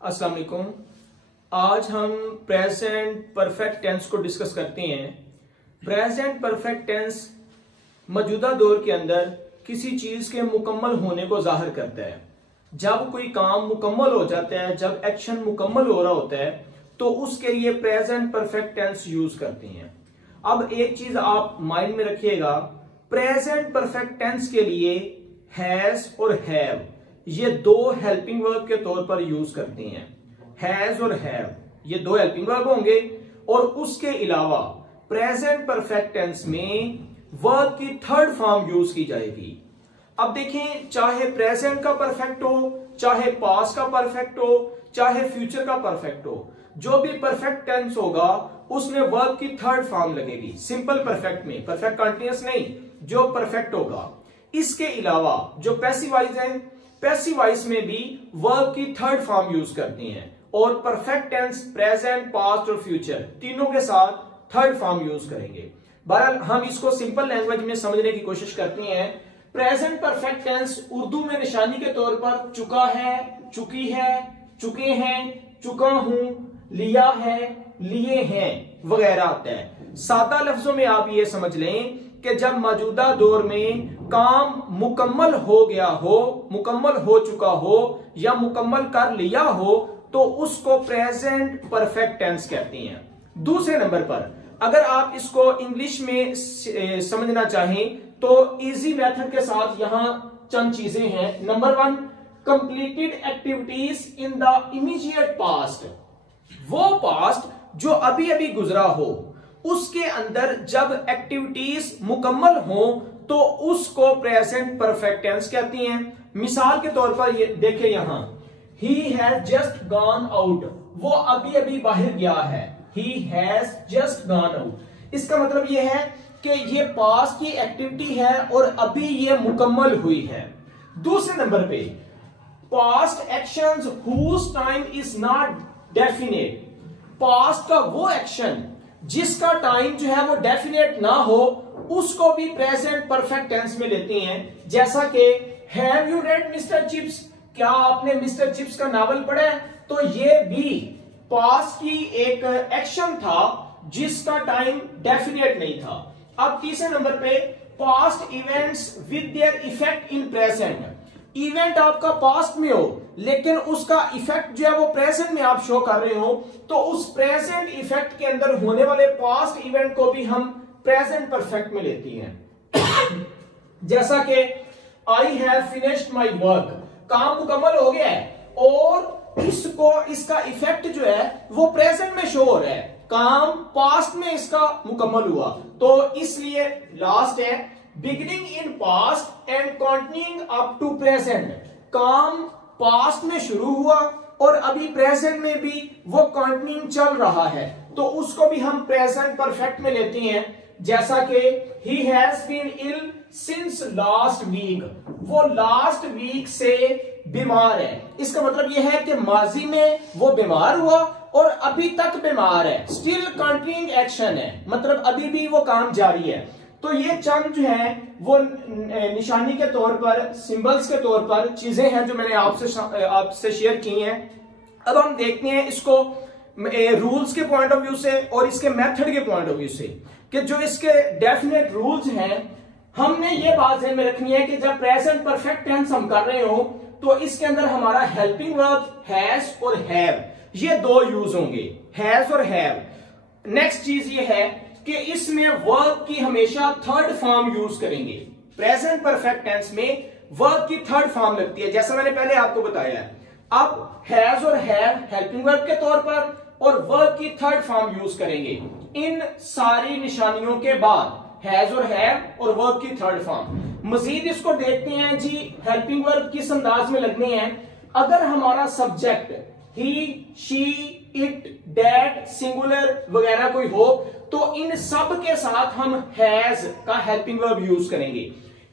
अस्सलाम वालेकुम। आज हम प्रेजेंट परफेक्ट टेंस को डिस्कस करते हैं। प्रेजेंट परफेक्ट टेंस मौजूदा दौर के अंदर किसी चीज के मुकम्मल होने को जाहिर करता है। जब कोई काम मुकम्मल हो जाता है, जब एक्शन मुकम्मल हो रहा होता है, तो उसके लिए प्रेजेंट परफेक्ट टेंस यूज करते हैं। अब एक चीज आप माइंड में रखिएगा, प्रेजेंट परफेक्ट टेंस के लिए हैज और हैव ये दो हेल्पिंग वर्ब के तौर पर यूज करते हैं। हैज और हैव ये दो हेल्पिंग वर्ब होंगे और उसके अलावा प्रेजेंट परफेक्ट टेंस में वर्ब की थर्ड फॉर्म यूज की जाएगी। अब देखें, चाहे प्रेजेंट का परफेक्ट हो, चाहे पास्ट का परफेक्ट हो, चाहे फ्यूचर का परफेक्ट हो, जो भी परफेक्ट टेंस होगा उसमें वर्ब की थर्ड फॉर्म लगेगी। सिंपल परफेक्ट में, परफेक्ट कंटीन्यूअस नहीं, जो परफेक्ट होगा। इसके अलावा जो पैसिव वॉइस है, पैसिव वॉइस में भी वर्ब की थर्ड फॉर्म यूज करते हैं और परफेक्ट टेंस प्रेजेंट, पास्ट और फ्यूचर तीनों के साथ थर्ड फॉर्म यूज करेंगे। बहरहाल हम इसको सिंपल लैंग्वेज में समझने की कोशिश करते हैं। प्रेजेंट परफेक्ट टेंस उर्दू में निशानी के तौर पर चुका है, चुकी है, चुके हैं, चुका हूं, लिया है, लिए हैं वगैरह आता है। सादा लफ्जों में आप ये समझ लें कि जब मौजूदा दौर में काम मुकम्मल हो गया हो, मुकम्मल हो चुका हो या मुकम्मल कर लिया हो, तो उसको प्रेजेंट परफेक्ट टेंस कहते हैं। दूसरे नंबर पर अगर आप इसको इंग्लिश में समझना चाहें तो इजी मेथड के साथ यहां चंद चीजें हैं। Number 1, completed activities in the immediate past. वो पास्ट जो अभी अभी गुजरा हो, उसके अंदर जब एक्टिविटीज मुकम्मल हो तो उसको प्रेजेंट परफेक्ट टेंस कहती हैं। मिसाल के तौर पर ये देखें, यहां he has just gone out, वो अभी अभी बाहर गया है। He has just gone out, इसका मतलब ये है कि ये पास्ट की एक्टिविटी है और अभी ये मुकम्मल हुई है। दूसरे नंबर पे past actions whose time is not definite. Past का वो एक्शन जिसका टाइम जो है वो डेफिनेट ना हो, उसको भी प्रेजेंट परफेक्ट टेंस में लेते हैं। जैसा कि have you read mister chips, क्या आपने मिस्टर चिप्स का नावल पढ़ा है? तो ये भी पास्ट की एक एक्शन था जिसका टाइम डेफिनेट नहीं था। अब तीसरे नंबर पे past events with their effect in present. Event आपका पास्ट में हो लेकिन उसका इफेक्ट जो है वो प्रेजेंट में आप शो कर रहे हो, तो उस प्रेजेंट इफेक्ट के अंदर होने वाले पास्ट इवेंट को भी हम प्रेजेंट परफेक्ट में लेती हैं। जैसा कि I have finished my work, काम मुकम्मल हो गया है और इसका इफेक्ट जो है वो प्रेजेंट में शो हो रहा है, काम पास्ट में इसका मुकम्मल हुआ। तो इसलिए लास्ट है beginning in past and continuing up to present. काम पास्ट में शुरू हुआ और अभी प्रेजेंट में भी वो कंटिन्यूइंग चल रहा है, तो उसको भी हम प्रेजेंट परफेक्ट में लेते हैं। जैसा कि he has been ill since last week, वो लास्ट वीक से बीमार है। इसका मतलब यह है कि माजी में वो बीमार हुआ और अभी तक बीमार है, स्टिल कंटिन्यूइंग एक्शन है, मतलब अभी भी वो काम जारी है। तो ये चंद जो है वो निशानी के तौर पर, सिंबल्स के तौर पर चीजें हैं जो मैंने आपसे शेयर की हैं। अब हम देखते हैं इसको रूल्स के पॉइंट ऑफ व्यू से और इसके मेथड के पॉइंट ऑफ व्यू से, कि जो इसके डेफिनेट रूल्स हैं, हमने ये बात ध्यान में रखनी है कि जब प्रेजेंट परफेक्ट टेंस हम कर रहे हो तो इसके अंदर हमारा हेल्पिंग वर्ब हैज और हैव ये दो यूज होंगे, हैज और हैव। नेक्स्ट चीज ये है कि इसमें वर्ब की हमेशा थर्ड फॉर्म यूज करेंगे। प्रेजेंट परफेक्ट टेंस में वर्ब की थर्ड फॉर्म लगती है, जैसा मैंने पहले आपको बताया है। अब हैज और हैव हेल्पिंग वर्ब के तौर पर और वर्ब की थर्ड फॉर्म यूज करेंगे। इन सारी निशानियों के बाद हैज और हैव और वर्ब की थर्ड फॉर्म। मजीद इसको देखते हैं जी, हेल्पिंग वर्ब किस अंदाज में लगने हैं। अगर हमारा subject he, she, it, that, singular वगैरह कोई हो, तो इन सब के साथ हम हैज का हेल्पिंग वर्ब यूज करेंगे।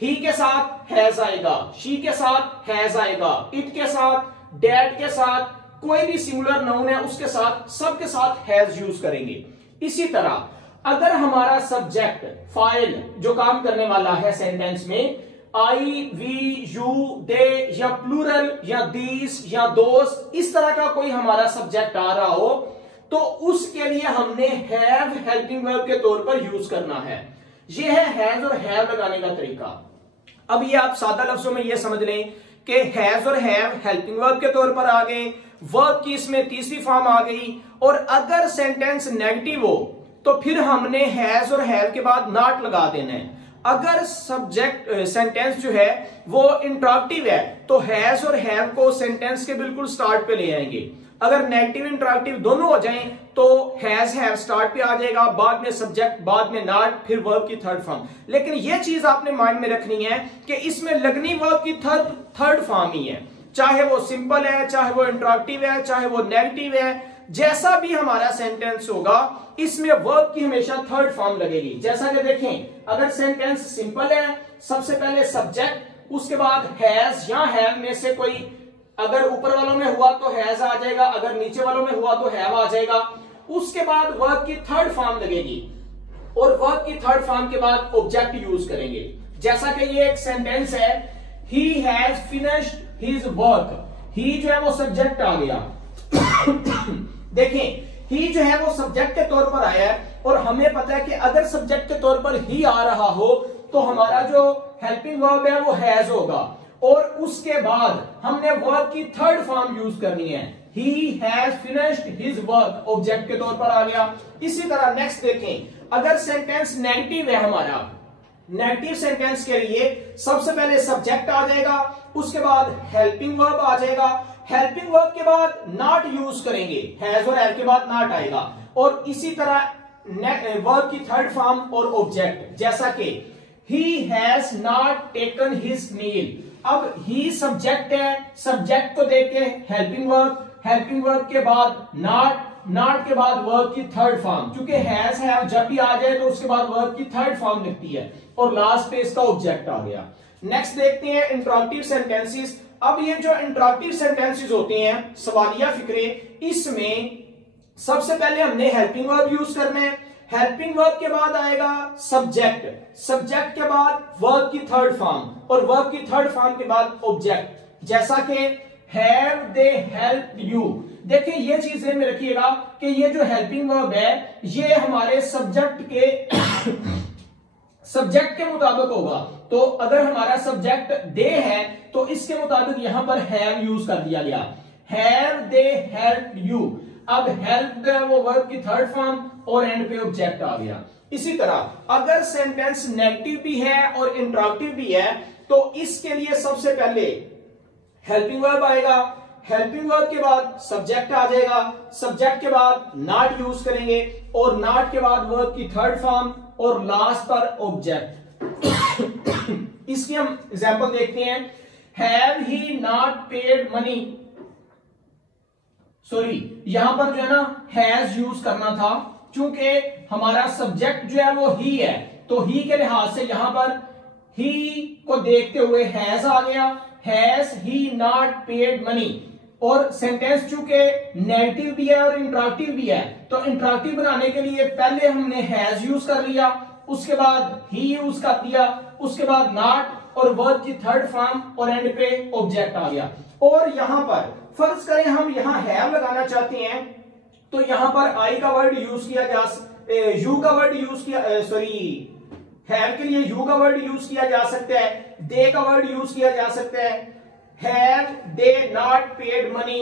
ही के साथ हैज आएगा, शी के साथ हैज आएगा, इट के साथ, डैट के साथ, कोई भी सिंगुलर नाउन है उसके साथ, सबके साथ हैज यूज करेंगे। इसी तरह अगर हमारा सब्जेक्ट, फाइल जो काम करने वाला है सेंटेंस में, आई, वी, यू, दे या प्लूरल या दीस या दोस, इस तरह का कोई हमारा सब्जेक्ट आ रहा हो तो उसके लिए हमने हैव हेल्पिंग वर्ब के तौर पर यूज करना है। यह है हैज और हैव लगाने का तरीका। अब ये आप सादा लफ्जों में ये समझ लें कि हैज और हैव हेल्पिंग वर्ब के तौर पर आ गए, वर्ब की इसमें तीसरी फॉर्म आ गई, और अगर सेंटेंस नेगेटिव हो तो फिर हमने हैज और हैव के बाद नॉट लगा देना है। अगर सब्जेक्ट सेंटेंस जो है वो इंटरॉक्टिव है तो हैज और हैव को सेंटेंस के बिल्कुल स्टार्ट पे ले आएंगे। अगर नेगेटिव इंटरॉक्टिव दोनों हो जाएं तो हैज हैव स्टार्ट पे आ जाएगा, बाद में सब्जेक्ट, बाद में नॉट, फिर वर्ब की थर्ड फॉर्म। लेकिन ये चीज आपने माइंड में रखनी है कि इसमें लगनी वर्ब की थर्ड फॉर्म ही है, चाहे वो सिंपल है, चाहे वो इंटरॉक्टिव है, चाहे वो नेगेटिव है, जैसा भी हमारा सेंटेंस होगा इसमें वर्ब की हमेशा थर्ड फॉर्म लगेगी। जैसा कि देखें, अगर सेंटेंस सिंपल है, सबसे पहले सब्जेक्ट, उसके बाद हैज या हैव में से कोई, अगर ऊपर वालों में हुआ तो हैज आ जाएगा, अगर नीचे वालों में हुआ तो हैव आ जाएगा, उसके बाद वर्ब की थर्ड फॉर्म लगेगी और वर्ब की थर्ड फॉर्म के बाद ऑब्जेक्ट यूज करेंगे। जैसा कि ये एक सेंटेंस है, he has finished his work, he जो है वो सब्जेक्ट आ गया। देखें, ही जो है वो सब्जेक्ट के तौर पर आया है और हमें पता है कि अगर सब्जेक्ट के तौर पर ही आ रहा हो तो हमारा जो हेल्पिंग वर्ब है वो हैज होगा, और उसके बाद हमने वर्ब की थर्ड फॉर्म यूज करनी है, he has finished his work, object के तौर पर आ गया। इसी तरह नेक्स्ट देखें, अगर सेंटेंस नेगेटिव है हमारा, नेगेटिव सेंटेंस के लिए सबसे पहले सब्जेक्ट आ जाएगा, उसके बाद हेल्पिंग वर्ब आ जाएगा, हेल्पिंग वर्ब के बाद नॉट यूज करेंगे, हैज और हैव के बाद नॉट आएगा, और इसी तरह वर्ब की थर्ड फॉर्म और ऑब्जेक्ट। जैसा कि he has not taken his meal, अब ही सब्जेक्ट है, सब्जेक्ट को देख के हेल्पिंग वर्ब के बाद नॉट के बाद वर्ब की थर्ड फॉर्म, क्योंकि हैज हैव जब भी आ जाए तो उसके बाद वर्ब की थर्ड फॉर्म लिखती है, और लास्ट पे इसका ऑब्जेक्ट आ गया। नेक्स्ट देखते हैं इंटरॉक्टिव सेंटेंसेस। अब ये जो इंटरॉक्टिव सेंटेंसेस होते हैं, सवालिया फिक्रे, इसमें सबसे पहले हमने हेल्पिंग वर्ब यूज करना है, हेल्पिंग वर्ब के बाद आएगा सब्जेक्ट, सब्जेक्ट के बाद वर्ब की थर्ड फॉर्म, और वर्ब की थर्ड फॉर्म के बाद ऑब्जेक्ट। जैसा कि हैव दे हेल्प्ड यू, देखिए ये चीज ध्यान में रखिएगा कि ये जो हेल्पिंग वर्ब है ये हमारे सब्जेक्ट के मुताबिक होगा। तो अगर हमारा सब्जेक्ट दे है तो इसके मुताबिक यहां पर हैव यूज कर दिया गया, हैव दे हेल्प्ड यू। अब हेल्प है वो वर्ब की थर्ड फॉर्म और एंड पे ऑब्जेक्ट आ गया। इसी तरह अगर सेंटेंस नेगेटिव भी है और इंटरॉक्टिव भी है तो इसके लिए सबसे पहले हेल्पिंग वर्ब आएगा, हेल्पिंग वर्ब के बाद सब्जेक्ट आ जाएगा, सब्जेक्ट के बाद नॉट यूज करेंगे, और नॉट के बाद वर्ब की थर्ड फॉर्म, और लास्ट पर ऑब्जेक्ट। इसकी हम एग्जांपल देखते हैं, have he not paid money, sorry यहां पर जो है ना हैज यूज करना था, क्योंकि हमारा सब्जेक्ट जो है वो ही है, तो ही के लिहाज से यहां पर ही को देखते हुए हैज आ गया, has he not paid money. और सेंटेंस चूंकि नेगेटिव भी है और इंटरॉक्टिव भी है, तो इंटरॉक्टिव बनाने के लिए पहले हमने हैज यूज कर लिया, उसके बाद ही यूज कर दिया, उसके बाद नॉट, और वर्ब की थर्ड फॉर्म, और एंड पे ऑब्जेक्ट आ गया। और यहां पर फर्ज करें हम यहां हैव लगाना चाहते हैं तो यहां पर आई का वर्ड यूज किया जा, यू का वर्ड यूज किया, सॉरी हैव के लिए यू का वर्ड यूज किया जा सकता है, दे का वर्ड यूज किया जा सकता है, have they not paid money,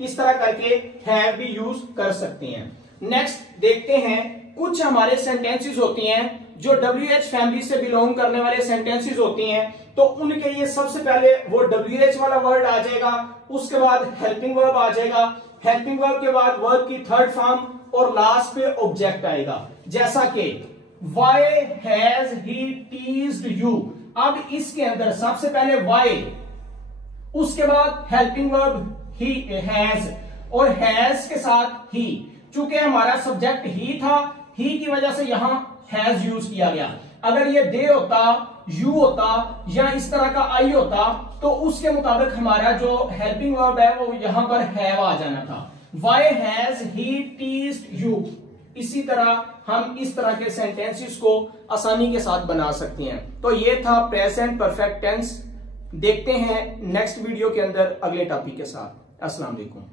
इस तरह करके हैव भी यूज कर सकते हैं। नेक्स्ट देखते हैं, कुछ हमारे सेंटेंसेस होती हैं जो WH फैमिली से बिलोंग करने वाले सेंटेंसेस होती हैं, तो उनके लिए सबसे पहले वो WH वाला वर्ड आ जाएगा, उसके बाद हेल्पिंग वर्ब आ जाएगा, हेल्पिंग वर्ब के बाद वर्ब की थर्ड फॉर्म, और लास्ट पे ऑब्जेक्ट आएगा। जैसा कि why has he teased you, अब इसके अंदर सबसे पहले why, उसके बाद हेल्पिंग वर्ब ही हैज, और हैज के साथ ही, चूंकि हमारा सब्जेक्ट ही था, ही की वजह से यहां हैज यूज किया गया। अगर ये दे होता, यू होता, या इस तरह का आई होता तो उसके मुताबिक हमारा जो हेल्पिंग वर्ब है वो यहां पर हैव आ जाना था। Why has he teased you? इसी तरह हम इस तरह के सेंटेंसेस को आसानी के साथ बना सकते हैं। तो ये था प्रेजेंट परफेक्ट टेंस। देखते हैं नेक्स्ट वीडियो के अंदर अगले टॉपिक के साथ। अस्सलाम वालेकुम।